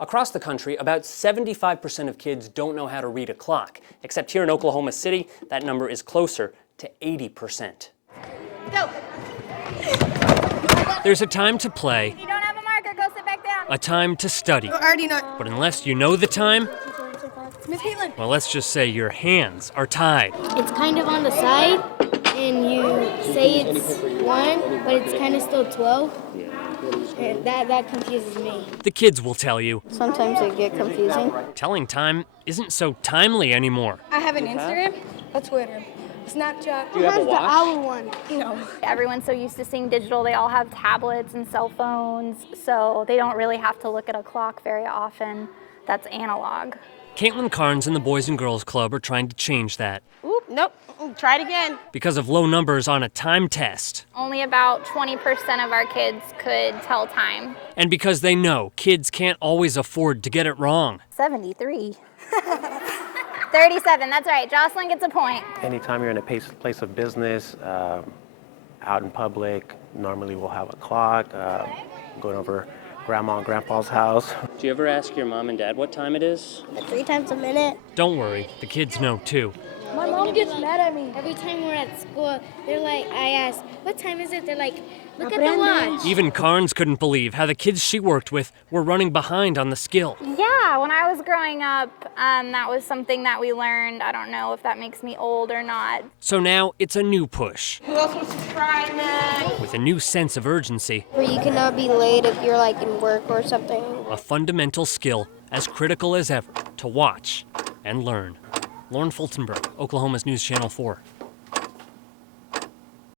Across the country, about 75% of kids don't know how to read a clock. Except here in Oklahoma City, that number is closer to 80%. Go! There's a time to play. You don't have a marker, go sit back down. A time to study. I already know. But unless you know the time, Miss Caitlin. well, let's just say your hands are tied. It's kind of on the side, and you say it's 1, but it's kind of still 12. And that confuses me. The kids will tell you. Sometimes it get confusing. Telling time isn't so timely anymore. I have an Instagram, a Twitter, Snapchat. Who has the hour one? No. Everyone's so used to seeing digital, they all have tablets and cell phones, so they don't really have to look at a clock very often. That's analog. Caitlin Carnes and the Boys and Girls Club are trying to change that. Oop, nope. Try it again. Because of low numbers on a time test. Only about 20% of our kids could tell time. And because they know kids can't always afford to get it wrong. 73. 37, that's right. Jocelyn gets a point. Anytime you're in a place of business, out in public, normally we'll have a clock, going over Grandma and Grandpa's house. Do you ever ask your mom and dad what time it is? 3 times a minute. Don't worry, the kids know too. My mom gets mad at me. Every time we're at school, they're like, I ask, what time is it? They're like, look at the watch. Even Carnes couldn't believe how the kids she worked with were running behind on the skill. Yeah, when I was growing up, that was something that we learned. I don't know if that makes me old or not. So now it's a new push. Who else wants to try next? With a new sense of urgency. Where you cannot be late if you're like in work or something. A fundamental skill as critical as ever to watch and learn. Lauren Fultonberg, Oklahoma's News Channel 4.